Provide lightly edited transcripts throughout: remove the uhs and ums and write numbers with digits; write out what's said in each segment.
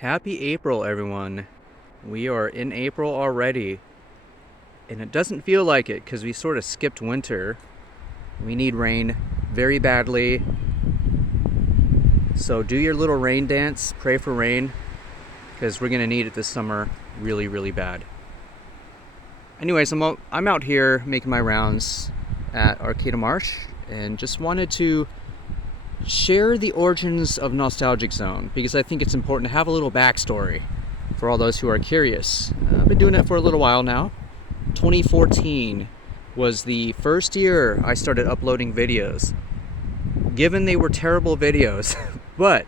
Happy April, everyone. We are in April already, and it doesn't feel like it because we sort of skipped winter. We need rain very badly. So do your little rain dance, pray for rain, because we're going to need it this summer really, really bad. Anyways, I'm out here making my rounds at Arcata Marsh and just wanted to share the origins of Nostalgic Zone because I think it's important to have a little backstory for all those who are curious. I've been doing it for a little while now. 2014 was the first year I started uploading videos. Given they were terrible videos, but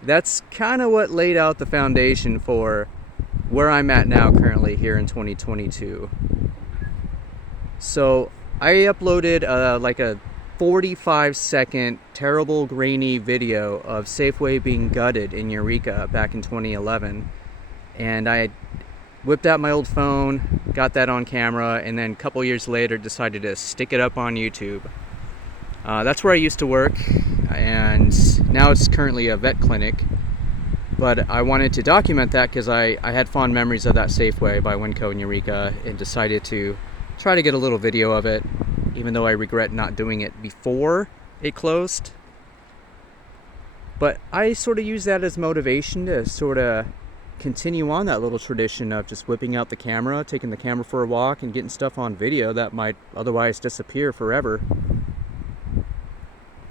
that's kind of what laid out the foundation for where I'm at now currently here in 2022. So I uploaded like a 45-second terrible grainy video of Safeway being gutted in Eureka back in 2011, and I whipped out my old phone, got that on camera, and then a couple years later decided to stick it up on YouTube. That's where I used to work, and now it's currently a vet clinic, but I wanted to document that because I had fond memories of that Safeway by Winco in Eureka and decided to try to get a little video of it, even though I regret not doing it before it closed. But I sort of use that as motivation to sort of continue on that little tradition of just whipping out the camera, taking the camera for a walk, and getting stuff on video that might otherwise disappear forever.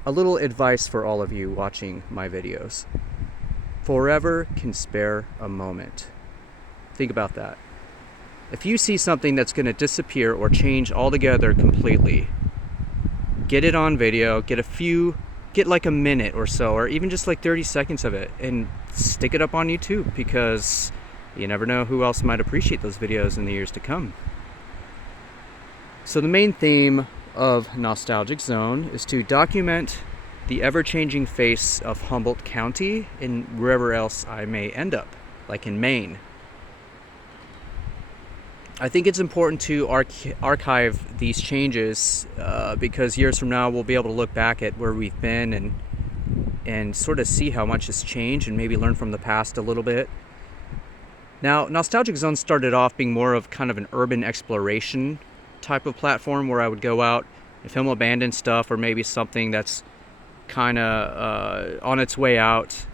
A little advice for all of you watching my videos. Forever can spare a moment. Think about that. If you see something that's going to disappear or change altogether completely, get it on video, get like a minute or so, or even just like 30 seconds of it, and stick it up on YouTube, because you never know who else might appreciate those videos in the years to come. So the main theme of Nostalgic Zone is to document the ever-changing face of Humboldt County and wherever else I may end up, like in Maine. I think it's important to archive these changes because years from now we'll be able to look back at where we've been and sort of see how much has changed and maybe learn from the past a little bit. Now, Nostalgic Zone started off being more of kind of an urban exploration type of platform where I would go out and film abandoned stuff, or maybe something that's kind of on its way out.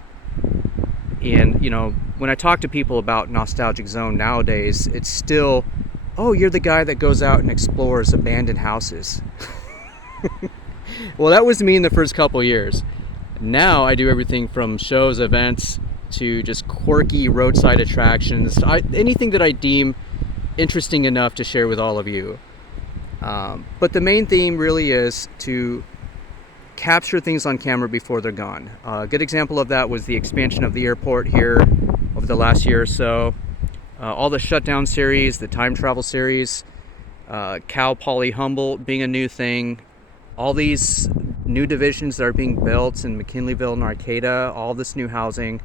And, when I talk to people about Nostalgic Zone nowadays, it's still, oh, you're the guy that goes out and explores abandoned houses. Well, that was me in the first couple years. Now I do everything from shows, events, to just quirky roadside attractions, anything that I deem interesting enough to share with all of you. But the main theme really is to capture things on camera before they're gone. A good example of that was the expansion of the airport here over the last year or so. All the Shutdown series, the time travel series, Cal Poly Humboldt being a new thing, all these new divisions that are being built in McKinleyville and Arcata, all this new housing.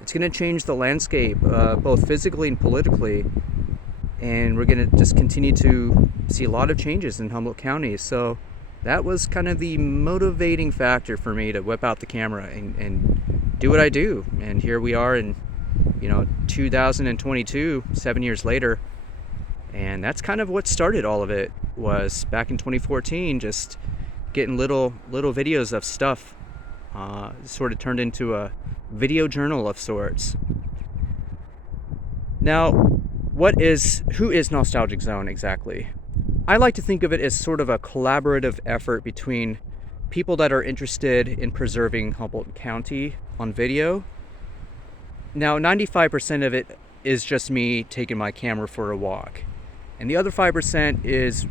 It's going to change the landscape, both physically and politically. And we're going to just continue to see a lot of changes in Humboldt County. So that was kind of the motivating factor for me to whip out the camera and do what I do. And here we are in 2022, 7 years later, and that's kind of what started all of it. Was back in 2014, just getting little videos of stuff, sort of turned into a video journal of sorts. Now, who is Nostalgic Zone exactly? I like to think of it as sort of a collaborative effort between people that are interested in preserving Humboldt County on video. Now, 95% of it is just me taking my camera for a walk. And the other 5%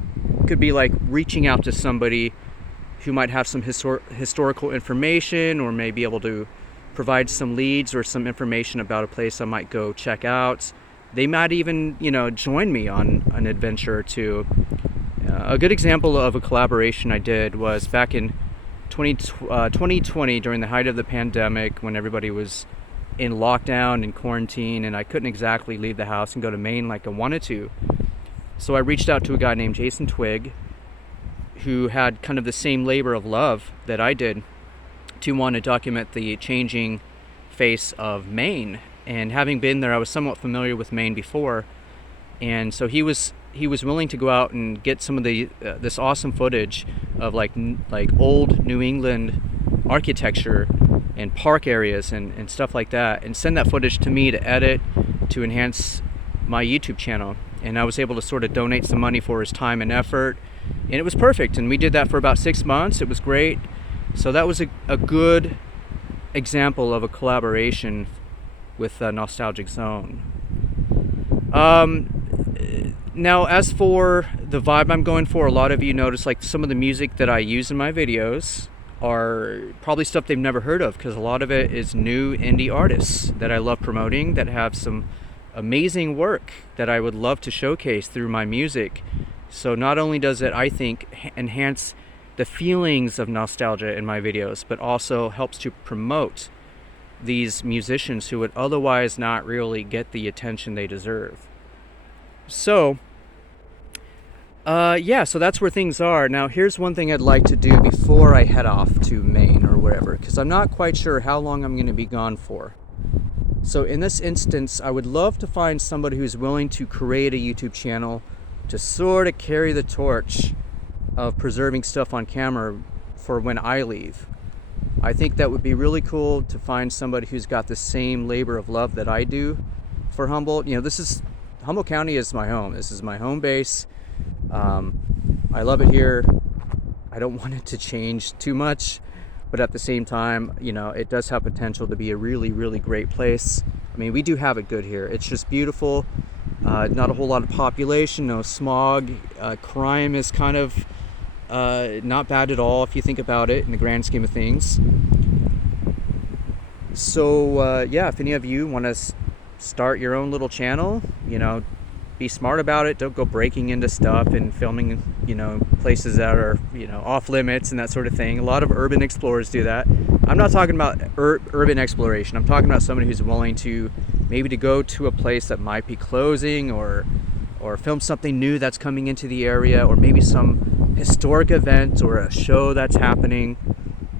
could be like reaching out to somebody who might have some historical information, or may be able to provide some leads or some information about a place I might go check out. They might even, join me on an adventure or two. A good example of a collaboration I did was back in 2020 during the height of the pandemic, when everybody was in lockdown and quarantine, and I couldn't exactly leave the house and go to Maine like I wanted to. So I reached out to a guy named Jason Twig, who had kind of the same labor of love that I did, to want to document the changing face of Maine and having been there, I was somewhat familiar with Maine before, and so he was willing to go out and get some of the this awesome footage of like old New England architecture and park areas and stuff like that, and send that footage to me to edit to enhance my YouTube channel. And I was able to sort of donate some money for his time and effort, and it was perfect. And we did that for about 6 months. It was great. So that was a good example of a collaboration with Nostalgic Zone. Now, as for the vibe I'm going for, a lot of you notice like some of the music that I use in my videos are probably stuff they've never heard of, because a lot of it is new indie artists that I love promoting, that have some amazing work that I would love to showcase through my music. So not only does it, I think, enhance the feelings of nostalgia in my videos, but also helps to promote these musicians who would otherwise not really get the attention they deserve. So yeah, so that's where things are. Now, here's one thing I'd like to do before I head off to Maine or wherever, because I'm not quite sure how long I'm going to be gone for. So in this instance, I would love to find somebody who's willing to create a YouTube channel to sort of carry the torch of preserving stuff on camera for when I leave. I think that would be really cool to find somebody who's got the same labor of love that I do for Humboldt. You know, Humboldt County is my home. This is my home base. I love it here. I don't want it to change too much, but at the same time, you know, it does have potential to be a really, really great place. I mean, we do have it good here. It's just beautiful. Not a whole lot of population, no smog. Crime is kind of not bad at all if you think about it in the grand scheme of things. So yeah, if any of you want to start your own little channel, you know, be smart about it. Don't go breaking into stuff and filming, you know, places that are, you know, off limits and that sort of thing. A lot of urban explorers do that. I'm not talking about urban exploration. I'm talking about somebody who's willing to maybe to go to a place that might be closing, or film something new that's coming into the area, or maybe some historic event or a show that's happening,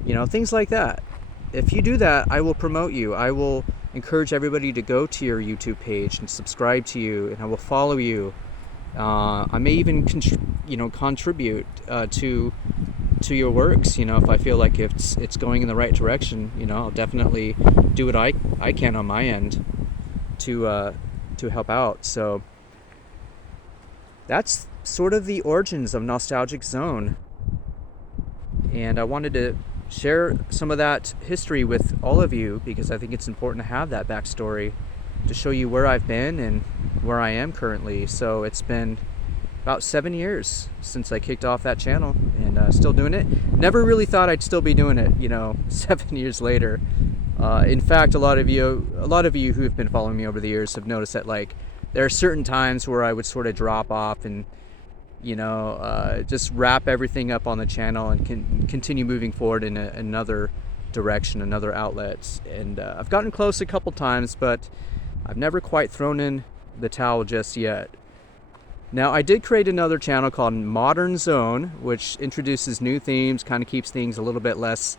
you know, things like that. If you do that, I will promote you. I will encourage everybody to go to your YouTube page and subscribe to you, and I will follow you. I may even contribute to your works. You know, if I feel like it's going in the right direction, you know, I'll definitely do what I can on my end to help out. So that's sort of the origins of Nostalgic Zone, and I wanted to share some of that history with all of you, because I think it's important to have that backstory to show you where I've been and where I am currently. So it's been about 7 years since I kicked off that channel, and still doing it. Never really thought I'd still be doing it, you know, 7 years later. In fact, a lot of you who have been following me over the years have noticed that, like, there are certain times where I would sort of drop off and, you know, just wrap everything up on the channel and continue moving forward in another direction, another outlet. And I've gotten close a couple times, but I've never quite thrown in the towel just yet. Now, I did create another channel called Modern Zone, which introduces new themes, kind of keeps things a little bit less,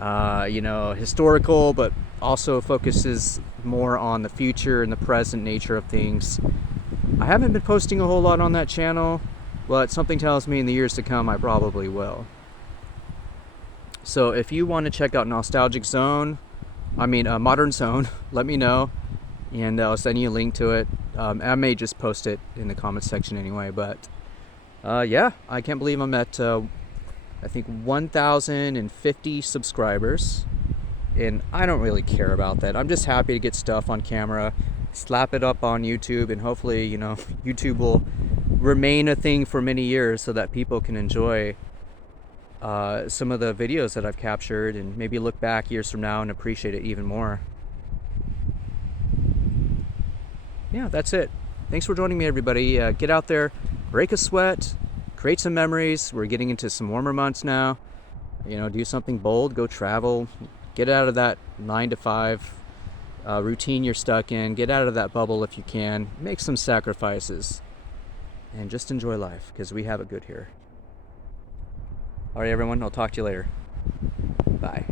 you know, historical, but also focuses more on the future and the present nature of things. I haven't been posting a whole lot on that channel, but something tells me in the years to come I probably will. So if you want to check out Nostalgic Zone, Modern Zone, let me know, and I'll send you a link to it. I may just post it in the comments section anyway, but yeah, I can't believe I'm at I think 1,050 subscribers, and I don't really care about that. I'm just happy to get stuff on camera, slap it up on YouTube, and hopefully, you know, YouTube will remain a thing for many years so that people can enjoy some of the videos that I've captured, and maybe look back years from now and appreciate it even more. Yeah, that's it. Thanks for joining me, everybody. Get out there, break a sweat, create some memories. We're getting into some warmer months now. You know, do something bold, go travel, get out of that 9-to-5 routine you're stuck in, get out of that bubble if you can, make some sacrifices, and just enjoy life, because we have it good here. All right, everyone, I'll talk to you later. Bye.